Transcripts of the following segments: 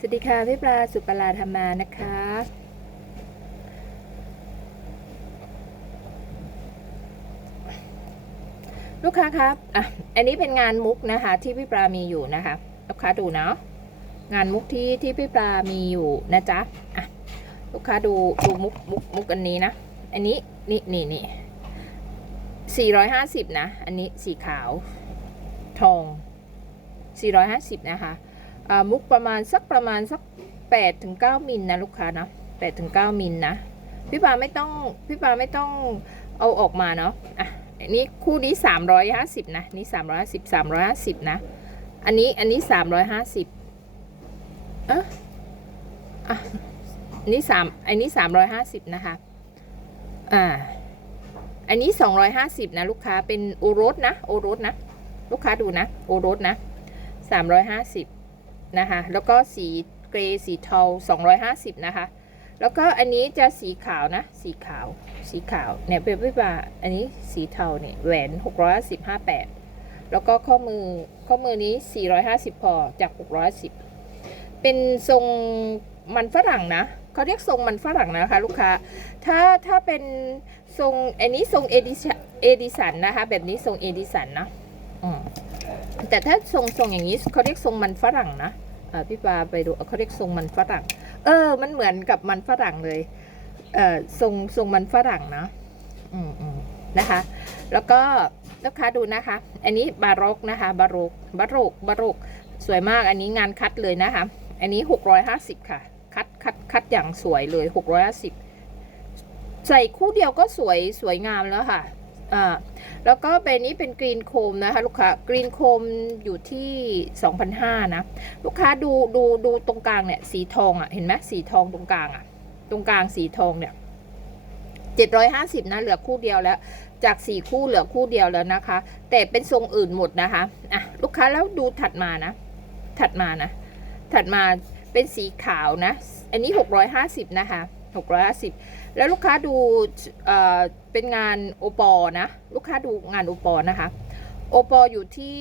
สวัสดีค่ะพี่ปลาสุปลาธรรมานะคะ ลูกค้าครับอะอันนี้เป็นงานมุกนะคะที่พี่ปลามีอยู่นะคะ ลูกค้าดูเนาะงานมุกที่ที่พี่ปลามีอยู่นะจ๊ะอะลูกค้าดูดูมุกมุกมุกอันนี้นะ อันนี้นี่นี่นี่สี่ร้อยห้าสิบนะ อันนี้สีขาว ทองสี่ร้อยห้าสิบนะคะ มุกประมาณสักประมาณสักแปดถึงเก้ามิลนะลูกค้านะแปดถึงเก้ามิลนะพี่ปาไม่ต้องพี่ปาไม่ต้องเอาออกมาเนาะอะนี้คู่นี้สามร้อยห้าสิบนะนี่สามร้อยห้าสิบสามร้อยห้าสิบนะอันนี้อันนี้สามร้อยห้าสิบเอะอะอันนี้สามอันนี้สามร้อยห้าสิบนะคะ อ่า อันนี้สองร้อยห้าสิบนะลูกค้าเป็นโอรสนะ โอรสนะ ลูกค้าดูนะ โอรสนะสามร้อยห้าสิบ นะคะแล้วก็สีเกรย์สีเทา250 นะคะ แล้วก็อันนี้จะสีขาวนะ สีขาว สีขาวเนี่ยเป็นพี่ปาอันนี้สีเทาเนี่ยแหวน6158 แล้วก็ข้อมือข้อมือนี้ 450 พอจาก 610 เป็นทรงมันฝรั่งนะเขาเรียกทรงมันฝรั่งนะคะ ลูกค้า ถ้าถ้าเป็นทรงอันนี้ทรงเอดิชันเอดิสันนะคะ แบบนี้ทรงเอดิสันนะอืม แต่ถ้าทรงทรงอย่างนี้เขาเรียกทรงมันฝรั่งนะพี่ปาไปดูเขาเรียกทรงมันฝรั่ง เออ มันเหมือนกับมันฝรั่งเลยเออทรงทรงมันฝรั่งนะอืมอืมนะคะ แล้วก็ลูกค้าดูนะคะ อันนี้บารกนะคะ บารกบารกบารกสวยมากอันนี้งานคัดเลยนะคะ อันนี้หกร้อยห้าสิบค่ะ คัดคัดคัดอย่างสวยเลยหกร้อยห้าสิบใส่คู่เดียวก็สวยสวยงามแล้วค่ะ อ่าแล้วก็เป็นนี้เป็นกรีนโคมนะคะลูกค้ากรีนโคมอยู่ที่2,500นะลูกค้าดูดูดูตรงกลางเนี่ยสีทองอะ่ะเห็นไหมสีทองตรงกลางอะ่ะตรงกลางสีทองเนี่ย750นะเหลือคู่เดียวแล้วจากสี่คู่เหลือคู่เดียวแล้วนะคะ แต่เป็นทรงอื่นหมดนะคะอะลูกค้าแล้วดูถัดมานะ ถัดมานะ ถัดมาเป็นสีขาวนะ อันนี้ 650 นะคะ 650 แล้วลูกค้าดูเอ่อ เป็นงานโอปอนะ ลูกค้าดูงานโอปอนะคะ โอปออยู่ที่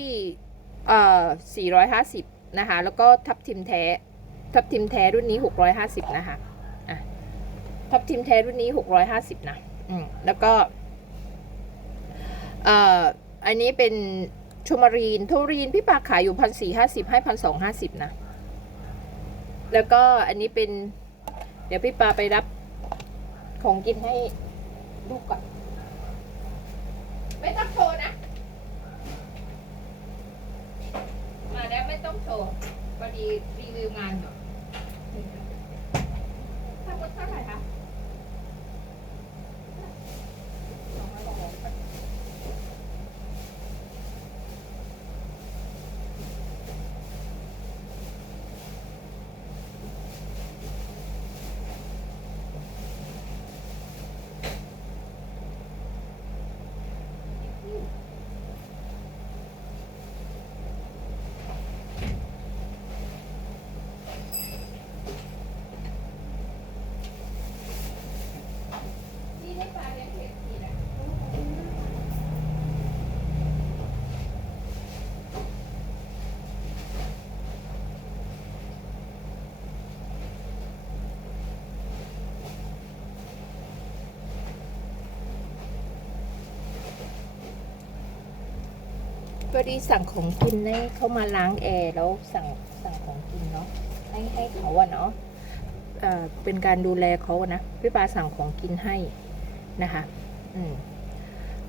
เอ่อ450 นะคะ แล้วก็ทับทิมแท้ ทับทิมแท้รุ่นนี้ 650 นะคะอะทับทิมแท้รุ่นนี้ 650 นะอืมแล้วก็เอ่ออันนี้เป็นชมารีนโทรีนพี่ปากขายอยู่พันสี่ห้าสิบให้พันสองห้าสิบนะ แล้วก็อันนี้เป็น เดี๋ยวพี่ปาไปรับของกินให้ ดูก่อน ไม่ต้องโชว์นะ มาแล้วไม่ต้องโชว์พอดีรีวิวงานอยู่ถ้าหมดเท่าไหร่คะสองร้อยกว่าบาทนี่ได้ปลาเลี้ยงเห็ดทีนะพ อดีสั่งของกินให้เขามาล้างแอร์แล้วสั่งสั่งของกินเนาะให้ให้เขาอะเนาะเออเป็นการดูแลเขาอะนะพี่ปาสั่งของกินให้นะคะอืม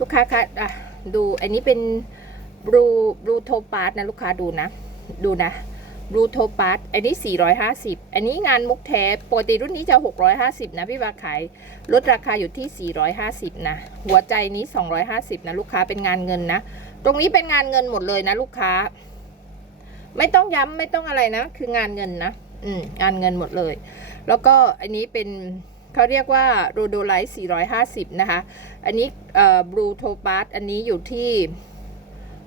ลูกค้าคะอะดูอันนี้เป็นบลูบลูโทปาร์นะลูกค้าดูนะ ดูนะบลูโทปาร์อันนี้ 450 อันนี้งานมุกแท้ปกติรุ่นนี้จะ 650 นะ พี่ปาขายลดราคาอยู่ที่ 450 นะ หัวใจนี้ 250 นะ ลูกค้าเป็นงานเงินนะ รงนี้เป็นงานเงินหมดเลยนะลูกค้า ไม่ต้องย้ำไม่ต้องอะไรนะ คืองานเงินนะอืมงานเงินหมดเลย แล้วก็อันนี้เป็นเขาเรียกว่าโรโดไลท์450 นะคะ อันนี้เอ่อบลูโทปาสอันนี้อยู่ที่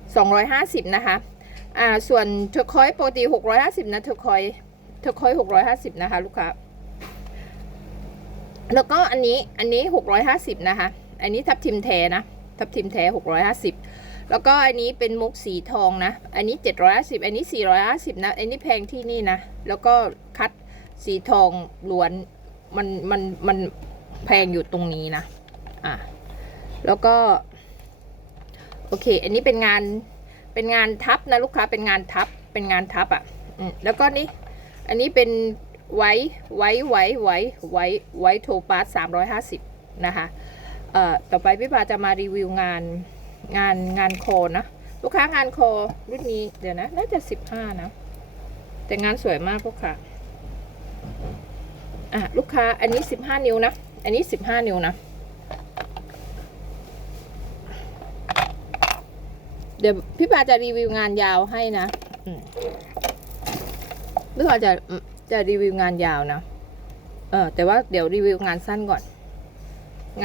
250 นะคะอ่าส่วนเทอร์คอยปกติ 650 นะเทอร์คอยเทอร์คอย650 นะคะ ลูกค้า แล้วก็อันนี้อันนี้ 650 นะคะ อันนี้ทับทิมแท้นะ ทับทิมแท้ 650 แล้วก็อันนี้เป็นมุกสีทองนะ อันนี้ 750 อันนี้ 450 นะ อันนี้แพงที่นี่นะ แล้วก็คัดสีทองล้วน มัน มัน มันแพงอยู่ตรงนี้นะ อะ แล้วก็ โอเค อันนี้เป็นงาน เป็นงานทับนะลูกค้า เป็นงานทับ เป็นงานทับอะอืมแล้วก็นี่ อันนี้เป็นไว้ไว้ไว้ไว้ไว้ไว้โทปาส350นะคะ เอ่อ ต่อไปพี่ปาจะมารีวิวงาน งานงานโคนะ ลูกค้างานโครุ่นนี้เดี๋ยวนะ น่าจะ15นะ แต่งานสวยมากลูกค้าอะลูกค้าอันนี้15นิ้วนะ อันนี้15นิ้วนะ เดี๋ยวพี่ปาจะรีวิวงานยาวให้นะอืมพี่ปาจะจะรีวิวงานยาวนะ เออแต่ว่าเดี๋ยวรีวิวงานสั้นก่อน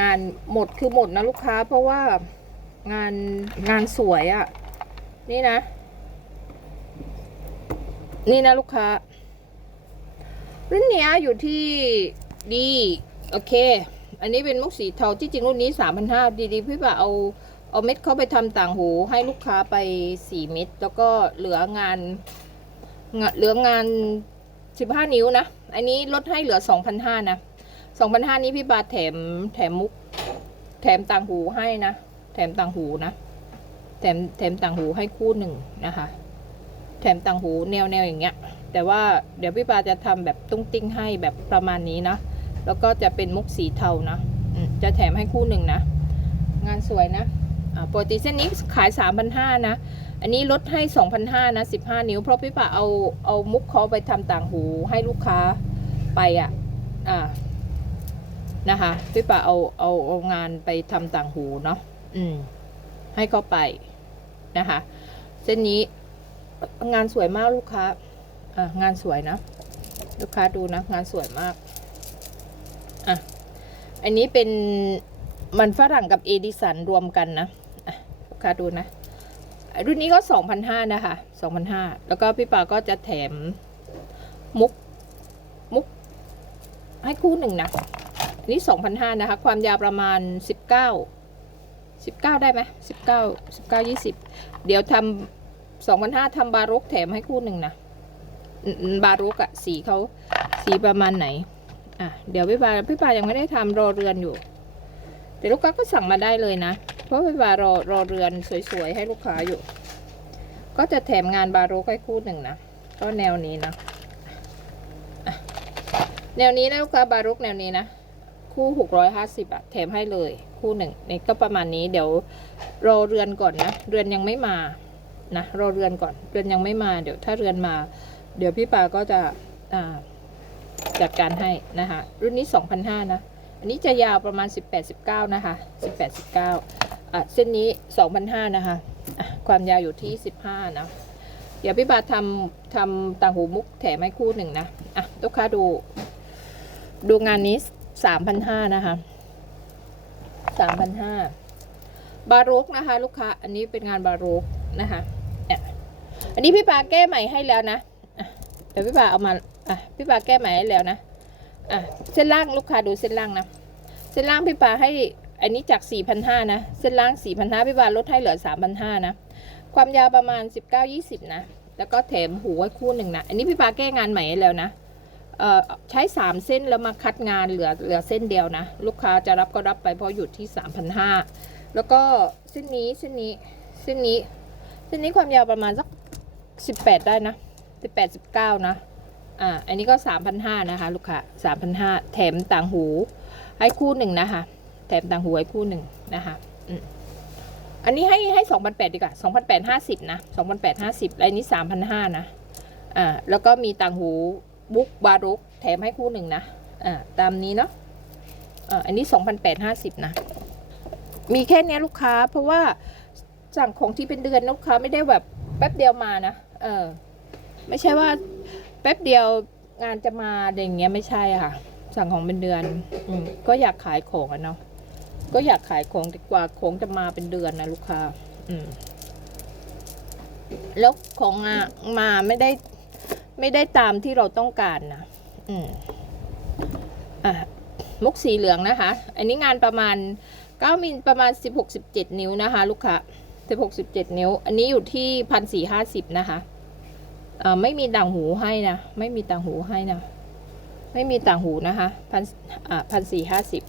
งานหมดคือหมดนะลูกค้าเพราะว่า งานงานสวยอะ่ะ นี่นะ นี่นะลูกค้ารุ่นเนี้ยอยู่ที่ดีโอเค อันนี้เป็นมุกสีเทาที่จริงรุ่นนี้สามพันห้าดีๆพี่ป่าเอาเอาเม็ดเข้าไปทำต่างหู ให้ลูกค้าไปสี่เม็ดแล้วก็เหลืองานงเหลืองานสิบห้านิ้วนะ อันนี้ลดให้เหลือสองพันห้านะสองพันห้านี้พี่บาแถมแถมมุก แถมต่างหูให้นะ แถมต่างหูนะ แถมแถมต่างหูให้คู่หนึ่งนะคะ แถมต่างหูแนวแนวอย่างเงี้ย แต่ว่าเดี๋ยวพี่ปาจะทำแบบตุ้งติ้งให้แบบประมาณนี้นะ แล้วก็จะเป็นมุกสีเทานะ จะแถมให้คู่หนึ่งนะ งานสวยนะอ่าปกติเส้นนี้ขาย3,500นะ อันนี้ลดให้2,500นะ15 นิ้ว เพราะพี่ปาเอาเอามุกเขาไปทำต่างหูให้ลูกค้าไปอะ อ่า นะคะ พี่ปาเอาเอาเอางานไปทำต่างหูเนาะ อืม ให้เขาไปนะคะ เส้นนี้งานสวยมากลูกค้าอะงานสวยนะ ลูกค้าดูนะ งานสวยมาก อะ อันนี้เป็นมันฝรั่งกับเอดิสันรวมกันนะอะลูกค้าดูนะ รุ่นนี้ก็2,500นห้านะคะ2,500แล้วก็พี่ปาก็จะแถมมุกมุก ให้คู่หนึ่งนะ อันนี้2,500นะคะ ความยาวประมาณสิบเก้า 19 19ได้ไหม19 19 20เดี๋ยวทำ2,500ทำบารุกแถมให้คู่หนึ่งนะบารุกอะสีเขาสีประมาณไหนอะเดี๋ยวพี่ปาพี่ปายังไม่ได้ทำรอเรือนอยู่เดี๋ยวลูกค้าก็สั่งมาได้เลยนะ เพราะพี่ปารอรอเรือนสวยๆให้ลูกค้าอยู่ ก็จะแถมงานบารุกให้คู่หนึ่งนะก็แนวนี้นะอะแนวนี้นะลูกค้าบารุกแนวนี้นะ คู่หกร้อยห้าสิบอะแถมให้เลย คู่หนึ่งนี่ก็ประมาณนี้เดี๋ยวรอเรือนก่อนนะ เรือนยังไม่มานะรอเรือนก่อน เรือนยังไม่มา เดี๋ยวถ้าเรือนมา เดี๋ยวพี่ปาก็จะจัดการให้นะคะรุ่นนี้สองพันห้านะอันนี้จะยาวประมาณ 18 19 นะคะ 18 19อะเส้นนี้ 2,500นะคะะความยาวอยู่ที่ 15 นะเดี๋ยวพี่บาททำทำต่างหูมุกแถมให้คู่หนึ่งนะ อะ ลูกค้าดู ดูงานนี้ 3,500นะคะ 3,500บารุกนะคะ ลูกค้า อันนี้เป็นงานบารุกนะคะเนี่ยอันนี้พี่ปาแก้ใหม่ให้แล้วนะอะเดี๋ยวพี่ปาเอามาอะพี่ปาแก้ใหม่ให้แล้วนะอะเส้นล่างลูกค้าดูเส้นล่างนะเส้นล่างพี่ปาให้อันนี้จาก 4,500 นะ เส้นล่าง 4,500 พี่ปาลดให้เหลือ 3,500 นะ ความยาวประมาณ 19-20 นะ แล้วก็แถมหูไว้คู่หนึ่งนะ อันนี้พี่ปาแก้งานใหม่ให้แล้วนะ ใช้ 3 เส้นแล้วมาคัดงานเหลือเหลือเส้นเดียวนะ ลูกค้าจะรับก็รับไปเพราะหยุดที่ 3,500 แล้วก็เส้นนี้เส้นนี้เส้นนี้เส้นนี้ความยาวประมาณสัก 18 ได้นะ 18 19 นะอ่าอันนี้ก็สามพันห้านะคะ ลูกค้าสามพันห้าแถมต่างหูให้คู่หนึ่งนะคะ แถมต่างหูให้คู่หนึ่งนะคะอันนี้ให้ให้สองพันแปดดีกว่าสองพันแปดห้าสิบนะสองพันแปดห้าสิบอันนี้สามพันห้านะอ่าแล้วก็มีต่างหู บุ๊กบารุกแถมให้คู่หนึ่งนะอ่าตามนี้เนาะอ่าอันนี้สองพันแปดห้าสิบนะ มีแค่นี้ลูกค้าเพราะว่าสั่งของที่เป็นเดือนลูกค้าไม่ได้แบบแป๊บเดียวมานะเออไม่ใช่ว่าแป๊บเดียวงานจะมาอย่างเงี้ยไม่ใช่ค่ะ สั่งของเป็นเดือนอืมก็อยากขายของอะเนาะก็อยากขายของดีกว่าของจะมาเป็นเดือนนะลูกค้า อืมแล้วของอะมาไม่ได้ ไม่ได้ตามที่เราต้องการนะอืมอะมุกสีเหลืองนะคะ อันนี้งานประมาณเก้ามิลประมาณสิบหกสิบเจ็ดนิ้วนะคะ ลูกค้าสิบหกสิบเจ็ดนิ้ว อันนี้อยู่ที่พันสี่ห้าสิบนะคะเอ่อไม่มีต่างหูให้นะ ไม่มีต่างหูให้นะ ไม่มีต่างหูนะคะพันอ่าพันสี่ห้าสิบ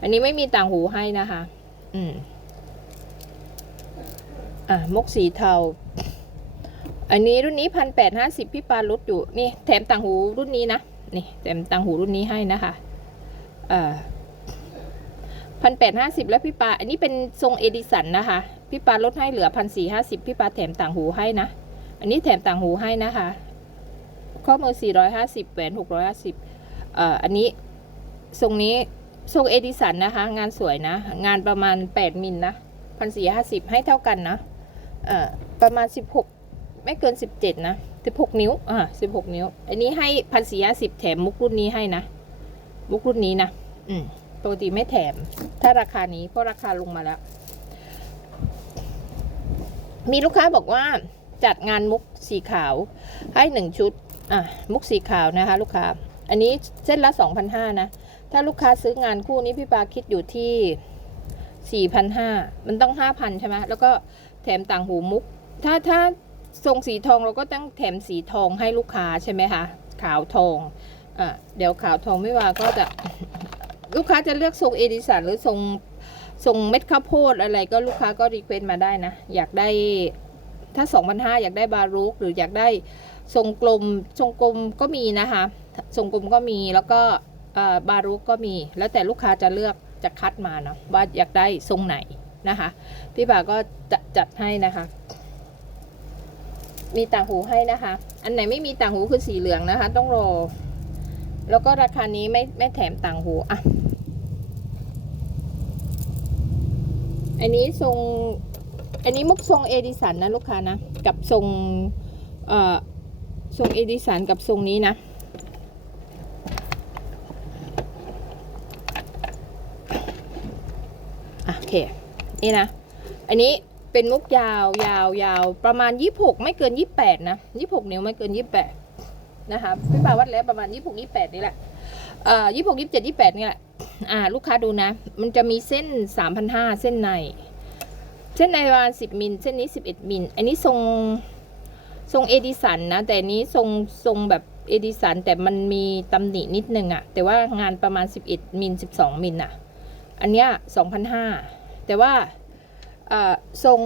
อันนี้ไม่มีต่างหูให้นะคะ อืมอะมุกสีเทา อันนี้รุ่นนี้พันแปดห้าสิบพี่ปาลดอยู่นี่แถมต่างหูรุ่นนี้นะนี่แถมต่างหูรุ่นนี้ให้นะคะอ่าพันแปดห้าสิบแล้วพี่ปาอันนี้เป็นทรงเอดิสันนะคะ พี่ปาลดให้เหลือพันสี่ห้าสิบพี่ปาแถมต่างหูให้นะ อันนี้แถมต่างหูให้นะคะ ข้อมือสี่ร้อยห้าสิบแหวนหกร้อยห้าสิบเอ่ออันนี้ทรงนี้ทรงเอดิสันนะคะ งานสวยนะ งานประมาณแปดมิลนะพันสี่ห้าสิบให้เท่ากันนะเอ่อประมาณสิบหก ไม่เกินสิบเจ็ดนะสิบหกนิ้ว อ่าสิบหกนิ้ว อันนี้ให้พันสี่สิบแถมมุกรุ่นนี้ให้นะ มุกรุ่นนี้นะ อืมปกติไม่แถม ถ้าราคานี้เพราะราคาลงมาแล้ว มีลูกค้าบอกว่าจัดงานมุกสีขาวให้หนึ่งชุด อะ มุกสีขาวนะคะ ลูกค้า อันนี้เส้นละสองพันห้านะ ถ้าลูกค้าซื้องานคู่นี้พี่ปาคิดอยู่ที่สี่พันห้ามันต้องห้าพันใช่ไหมแล้วก็แถมต่างหูมุก ถ้าถ้า ทรงสีทองเราก็ต้องแถมสีทองให้ลูกค้าใช่ไหมคะขาวทองอะเดี๋ยวขาวทองไม่ว่าก็จะลูกค้าจะเลือกทรงเอดิสันหรือทรงทรงเม็ดข้าวโพดอะไรก็ลูกค้าก็รีเควสต์มาได้นะ อยากได้ถ้าสองพันห้าอยากได้บารุกหรืออยากได้ทรงกลมทรงกลมก็มีนะคะทรงกลมก็มีแล้วก็บารุกก็มี แล้วแต่ลูกค้าจะเลือกจะคัดมาเนาะว่าอยากได้ทรงไหนนะคะพี่บ่าก็จะจัดให้นะคะ มีต่างหูให้นะคะ อันไหนไม่มีต่างหูคือสีเหลืองนะคะ ต้องรอ แล้วก็ราคานี้ไม่ไม่แถมต่างหูอะอันนี้ทรง อันนี้มุกทรงเอดิสันนะลูกค้านะ กับทรงเอ่อทรงเอดิสันกับทรงนี้นะอะโอเค นี่นะ อันนี้ เป็นมุกยาวยาวยาวประมาณยี่หกไม่เกินยี่แปดนะยี่หกนิ้วไม่เกินยี่แปดนะคะพี่ป่าวัดแล้วประมาณยี่หกยี่แปดนี่แหละเอ่อยี่หกยี่เจ็ดยี่แปดนี่แหละ อ่า ลูกค้าดูนะ มันจะมีเส้นสามพันห้าเส้นใน เส้นในประมาณสิบมิล เส้นนี้สิบเอ็ดมิล อันนี้ทรงทรงเอดิสันนะ แต่อันนี้ทรงทรงแบบเอดิสันแต่มันมีตำหนินิดนึงอะแต่ว่างานประมาณสิบเอ็ดมิลสิบสองมิลอะอันเนี้ยสองพันห้าแต่ว่า ทรง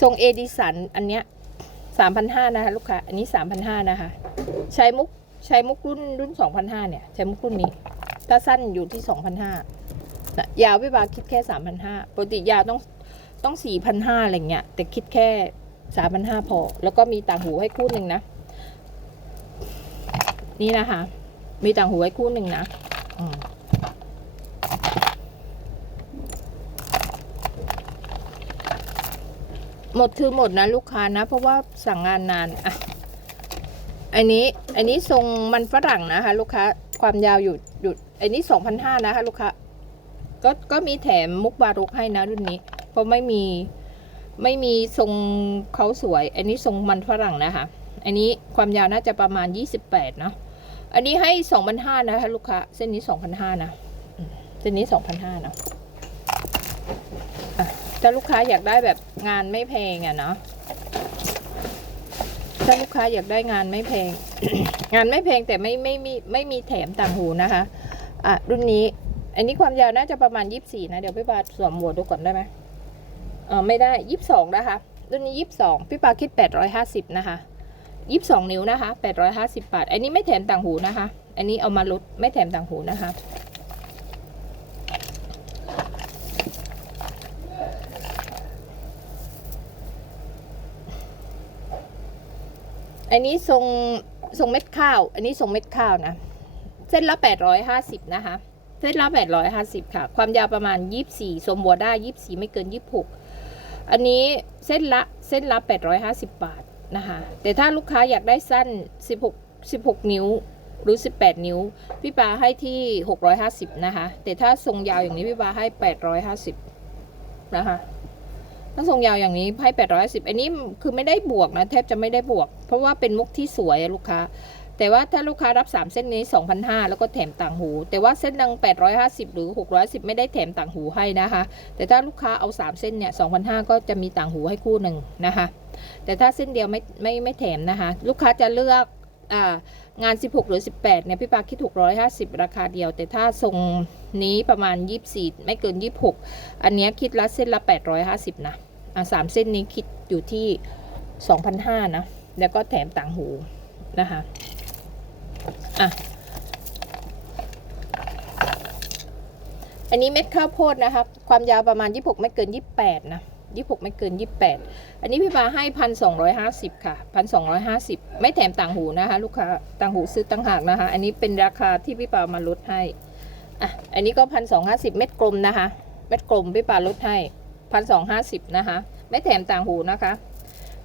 ทรงเอดิสันอันเนี้ยสามพันห้านะคะลูกค้า อันนี้สามพันห้านะคะ ใช้มุกใช้มุกรุ่นรุ่นสองพันห้าเนี่ย ใช้มุกรุ่นนี้ ถ้าสั้นอยู่ที่สองพันห้ายาวพี่บาคิดแค่สามพันห้าปกติยาวต้องต้องสี่พันห้าอะไรเงี้ย แต่คิดแค่สามพันห้าพอ แล้วก็มีต่างหูให้คู่หนึ่งนะ นี่นะคะ มีต่างหูให้คู่หนึ่งนะอืม หมดคือหมดนะลูกค้านะ เพราะว่าสั่งงานนานอะอันนี้อันนี้ทรงมันฝรั่งนะคะ ลูกค้าความยาวอยู่อยู่อันนี้สองพันห้านะคะ ลูกค้าก็ก็มีแถมมุกบารุกให้นะรุ่นนี้ เพราะไม่มีไม่มีทรงเขาสวย อันนี้ทรงมันฝรั่งนะคะ อันนี้ความยาวน่าจะประมาณยี่สิบแปดเนาะอันนี้ให้สองพันห้านะคะ ลูกค้าเส้นนี้สองพันห้านะเส้นนี้สองพันห้านะ ถ้าลูกค้าอยากได้แบบงานไม่แพงอะเนาะถ้าลูกค้าอยากได้งานไม่แพง งานไม่แพงแต่ไม่ไม่มีไม่มีแถมต่างหูนะคะอะรุ่นนี้ อันนี้ความยาวน่าจะประมาณยี่สี่นะ เดี๋ยวพี่ปาสวมหมวดูก่อนได้ไหมเออไม่ได้ยี่สองนะคะ รุ่นนี้ยี่สองพี่ปาคิดแปดร้อยห้าสิบนะคะยี่สองนิ้วนะคะแปดร้อยห้าสิบบาท อันนี้ไม่แถมต่างหูนะคะ อันนี้เอามาลดไม่แถมต่างหูนะคะ อันนี้ทรงทรงเม็ดข้าว อันนี้ทรงเม็ดข้าวนะ เส้นละแปดร้อยห้าสิบนะคะ เส้นละแปดร้อยห้าสิบค่ะ ความยาวประมาณยี่สี่สมบัวได้ยี่สี่ไม่เกินยี่หกอันนี้เส้นละเส้นละแปดร้อยห้าสิบบาทนะคะ แต่ถ้าลูกค้าอยากได้สั้นสิบหกสิบหกนิ้วหรือสิบแปดนิ้ว พี่ปาให้ที่หกร้อยห้าสิบนะคะ แต่ถ้าทรงยาวอย่างนี้พี่ปาให้แปดร้อยห้าสิบนะคะ ถ้าทรงยาวอย่างนี้ให้แปดร้อยสิบอันนี้คือไม่ได้บวกนะแทบจะไม่ได้บวก เพราะว่าเป็นมุกที่สวยอะลูกค้า แต่ว่าถ้าลูกค้ารับ 3 เส้นนี้ 2,500 แล้วก็แถมต่างหู แต่ว่าเส้นดัง 850 หรือ 610 ไม่ได้แถมต่างหูให้นะคะ แต่ถ้าลูกค้าเอา 3 เส้นเนี่ย2,500 ก็จะมีต่างหูให้คู่หนึ่งนะคะ แต่ถ้าเส้นเดียวไม่ไม่ไม่แถมนะคะ ลูกค้าจะเลือก งาน 16 หรือ 18 เนี่ย พี่ปาคิด 650 ราคาเดียว แต่ถ้าทรงนี้ประมาณ 24 ไม่เกิน 26 อันเนี้ยคิดละเส้นละ 850 นะอะสามเส้นนี้คิดอยู่ที่ 2,500 นะ แล้วก็แถมต่างหูนะคะอะอันนี้เม็ดข้าวโพดนะครับความยาวประมาณ 26 ไม่เกิน 28 นะ 26 ไม่เกิน 28 อันนี้พี่ปาให้พันสองค่ะพันสองไม่แถมต่างหูนะคะ ลูกค้าต่างหูซื้อต่างหากนะคะ อันนี้เป็นราคาที่พี่ปามาลดให้ อะ อันนี้ก็พันสองเม็ดกลมนะคะ เม็ดกลมพี่ปาลดให้พันสองนะคะ ไม่แถมต่างหูนะคะ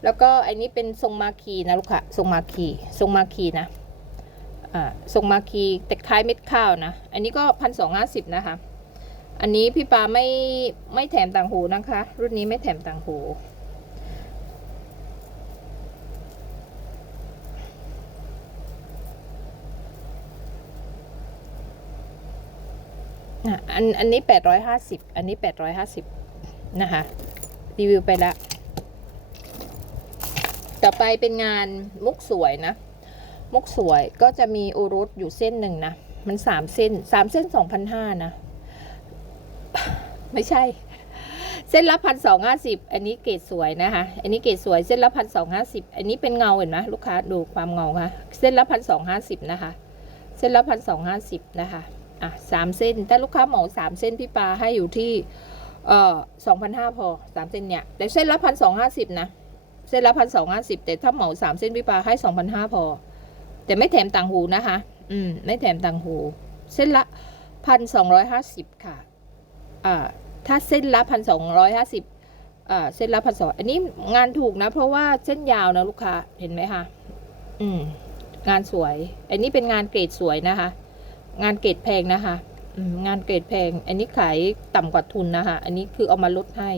แล้วก็อันนี้เป็นทรงมาคีนะลูกค้า ทรงมาคี ทรงมาคีนะ อ่า ทรงมาคีแต่คล้ายเม็ดข้าวนะ อันนี้ก็พันสองนะคะ อันนี้พี่ปาไม่ไม่แถมต่างหูนะคะ รุ่นนี้ไม่แถมต่างหูอะอันอันนี้แปดร้อยห้าสิบอันนี้แปดร้อยห้าสิบนะคะ รีวิวไปล้วต่อไปเป็นงานมุกสวยนะ มุกสวยก็จะมีอูรุตอยู่เส้นหนึ่งนะ มันสามเส้นสามเส้นสองพันห้านะ ไม่ใช่ เส้นละพันสองห้าสิบอันนี้เกรดสวยนะคะ อันนี้เกรดสวยเส้นละพันสองห้าสิบอันนี้เป็นเงาเห็นไหมลูกค้าดูความเงาค่ะ เส้นละพันสองห้าสิบนะคะ เส้นละพันสองห้าสิบนะคะอะสามเส้นถ้าลูกค้าเหมาสามเส้นพี่ปาให้อยู่ที่เอ่อสองพันห้าพอสามเส้นเนี่ยแต่เส้นละพันสองห้าสิบนะเส้นละพันสองห้าสิบแต่ถ้าเหมาสามเส้นพี่ปาให้สองพันห้าพอ แต่ไม่แถมต่างหูนะคะ อืม ไม่แถมต่างหู เส้นละพันสองร้อยห้าสิบค่ะ ถ้าเส้นละพันสองร้อยห้าสิบเส้นละพันสองอันนี้งานถูกนะ เพราะว่าเส้นยาวนะลูกค้าเห็นไหมคะอืมงานสวย อันนี้เป็นงานเกรดสวยนะคะ งานเกรดแพงนะคะงานเกรดแพง อันนี้ขายต่ำกว่าทุนนะคะ อันนี้คือเอามาลดให้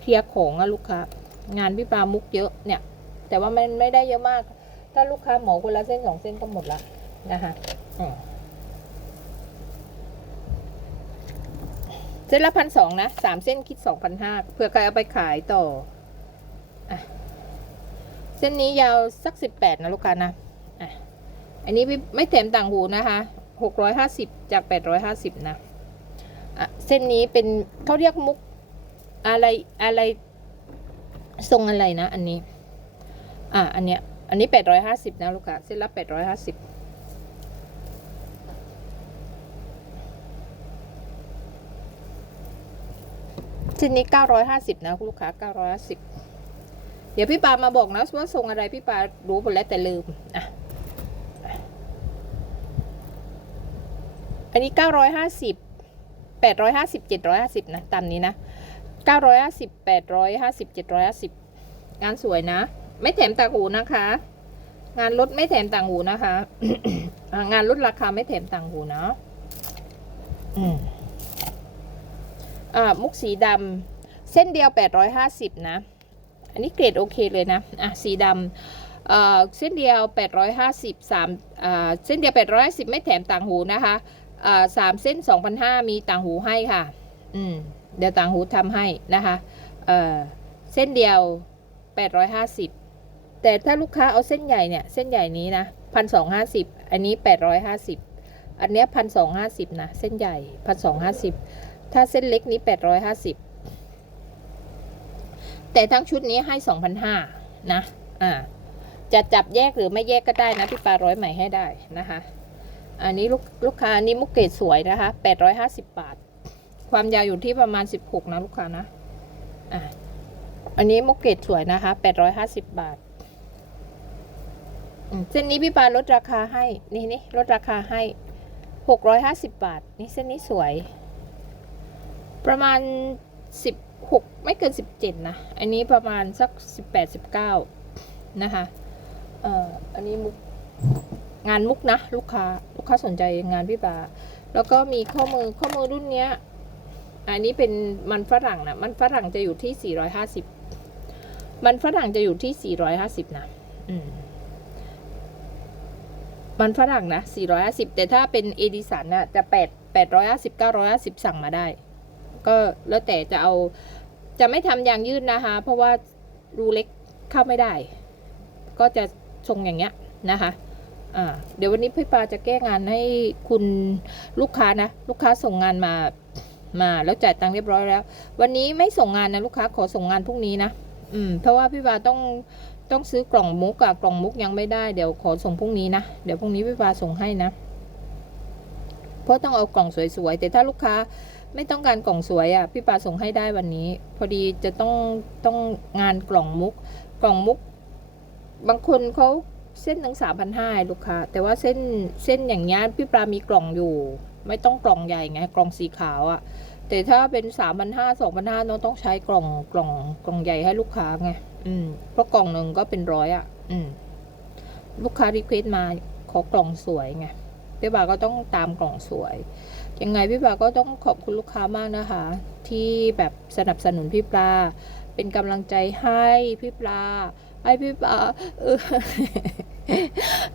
เคลียร์ของอะลูกค้างานพี่ปลามุกเยอะเนี่ย แต่ว่ามันไม่ได้เยอะมาก ถ้าลูกค้าหมอคนละเส้นสองเส้นก็หมดละนะคะอืม เส้นละพันสองนะสามเส้นคิดสองพันห้าเผื่อใครเอาไปขายต่ออเส้นนี้ยาวสักสิบแปดนะลูกค้านะอะอันนี้ไม่ไม่แถมต่างหูนะคะหกร้อยห้าสิบจากแปดร้อยห้าสิบนะอะเส้นนี้เป็นเขาเรียกมุกอะไรอะไรทรงอะไรนะ อันนี้ อะอันเนี้ย อันนี้แปดร้อยห้าสิบนะลูกค้าเส้นละแปดร้อยห้าสิบ เส้นนี้เก้าร้อยห้าสิบนะลูกค้าเก้าร้อยสิบเดี๋ยวพี่ปามาบอกนะว่าทรงอะไรพี่ปารู้หมดแล้วแต่ลืม อะ อันนี้เก้าร้อยห้าสิบแปดร้อยห้าสิบเจ็ดร้อยห้าสิบนะ ตามนี้นะเก้าร้อยห้าสิบแปดร้อยห้าสิบเจ็ดร้อยห้าสิบงานสวยนะ ไม่แถมต่างหูนะคะ งานลดไม่แถมต่างหูนะคะ งานลดราคาไม่แถมต่างหูนะ อืม มุกสีดำเส้นเดียวแปดร้อยห้าสิบนะ อันนี้เกรดโอเคเลยนะ อะ สีดำเอ่อเส้นเดียวแปดร้อยห้าสิบสามอ่าเส้นเดียวแปดร้อยสิบไม่แถมต่างหูนะคะอ่าสามเส้นสองพันห้ามีต่างหูให้ค่ะ อืม เดี๋ยวต่างหูทำให้นะคะเอ่อเส้นเดียวแปดร้อยห้าสิบแต่ถ้าลูกค้าเอาเส้นใหญ่เนี่ย เส้นใหญ่นี้นะพันสองห้าสิบอันนี้แปดร้อยห้าสิบอันเนี้ยพันสองห้าสิบนะ เส้นใหญ่พันสองห้าสิบ ถ้าเส้นเล็กนี้แปดร้อยห้าสิบแต่ทั้งชุดนี้ให้สองพันห้านะ อ่า จะจับแยกหรือไม่แยกก็ได้นะ พี่ปลาร้อยใหม่ให้ได้นะคะ อันนี้ลูกลูกค้าอันนี้มุกเกตสวยนะคะแปดร้อยห้าสิบบาท ความยาวอยู่ที่ประมาณสิบหกนะลูกค้านะ อ่าอันนี้มุกเกตสวยนะคะแปดร้อยห้าสิบบาทเส้นนี้พี่ปาลดราคาให้ นี่นี่ลดราคาให้หกร้อยห้าสิบบาท นี่เส้นนี้สวย ประมาณสิบหกไม่เกินสิบเจ็ดนะ อันนี้ประมาณสักสิบแปดสิบเก้านะคะเอ่ออันนี้มุกงานมุกนะ ลูกค้าลูกค้าสนใจงานพี่ปาแล้วก็มีข้อมือข้อมือรุ่นเนี้ยอันนี้เป็นมันฝรั่งนะมันฝรั่งจะอยู่ที่ 450 มันฝรั่งจะอยู่ที่ 450 นะอืมมันฝรั่งนะ 450 แต่ถ้าเป็นเอดิสันน่ะจะ 8 850 950 สั่งมาได้ ก็แล้วแต่จะเอาจะไม่ทำยางยืดนะคะ เพราะว่ารูเล็กเข้าไม่ได้ ก็จะทรงอย่างเงี้ยนะคะอ่าเดี๋ยววันนี้พี่ปาจะแก้งานให้คุณลูกค้านะ ลูกค้าส่งงานมามาแล้วจ่ายตังค์เรียบร้อยแล้ว วันนี้ไม่ส่งงานนะลูกค้าขอส่งงานพรุ่งนี้นะอืมเพราะว่าพี่ปาต้องต้องซื้อกล่องมุกอะกล่องมุกยังไม่ได้เดี๋ยวขอส่งพรุ่งนี้นะ เดี๋ยวพรุ่งนี้พี่ปาส่งให้นะ เพราะต้องเอากล่องสวยๆ แต่ถ้าลูกค้าไม่ต้องการกล่องสวยอะพี่ปาส่งให้ได้วันนี้ พอดีจะต้องต้องงานกล่องมุก กล่องมุก บางคนเขาเส้นถึงสามพันห้าลูกค้า แต่ว่าเส้นเส้นอย่างเงี้ยพี่ปลามีกล่องอยู่ ไม่ต้องกล่องใหญ่ไงกล่องสีขาวอะ่ะ แต่ถ้าเป็นสามพันห้าสองพันห้าน้องต้องใช้กล่องกล่องกล่องใหญ่ให้ลูกค้าไงอืมเพราะกล่องหนึ่งก็เป็นร้อยอะ่ะ อืม ลูกค้ารีเควสมาขอกล่องสวยไง พี่ปาก็ต้องตามกล่องสวย ยังไงพี่ปาก็ต้องขอบคุณลูกค้ามากนะคะ ที่แบบสนับสนุนพี่ปลา เป็นกำลังใจให้พี่ปลา ให้พี่ปลาเออ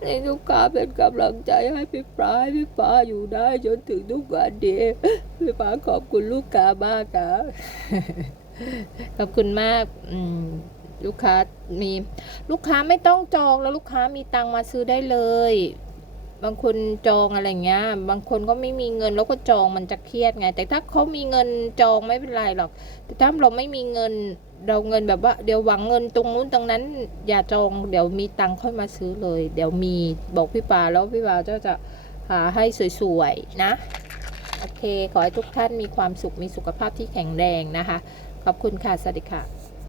ให้ลูกค้าเป็นกำลังใจให้พี่ปลาให้พี่ปลาอยู่ได้จนถึงทุกวันนี้พี่ปลาขอบคุณลูกค้ามากครับขอบคุณมากอืมลูกค้ามีลูกค้าไม่ต้องจองแล้วลูกค้ามีตังมาซื้อได้เลย บางคนจองอะไรเงี้ย บางคนก็ไม่มีเงินแล้วก็จองมันจะเครียดไง แต่ถ้าเขามีเงินจองไม่เป็นไรหรอก แต่ถ้าเราไม่มีเงินเราเงินแบบว่าเดี๋ยวหวังเงินตรงนู้นตรงนั้น อย่าจอง เดี๋ยวมีตังค่อยมาซื้อเลย เดี๋ยวมีบอกพี่ปาแล้วพี่ปาจะจะหาให้สวยๆนะโอเค ขอให้ทุกท่านมีความสุขมีสุขภาพที่แข็งแรงนะคะ ขอบคุณค่ะ สวัสดีค่ะ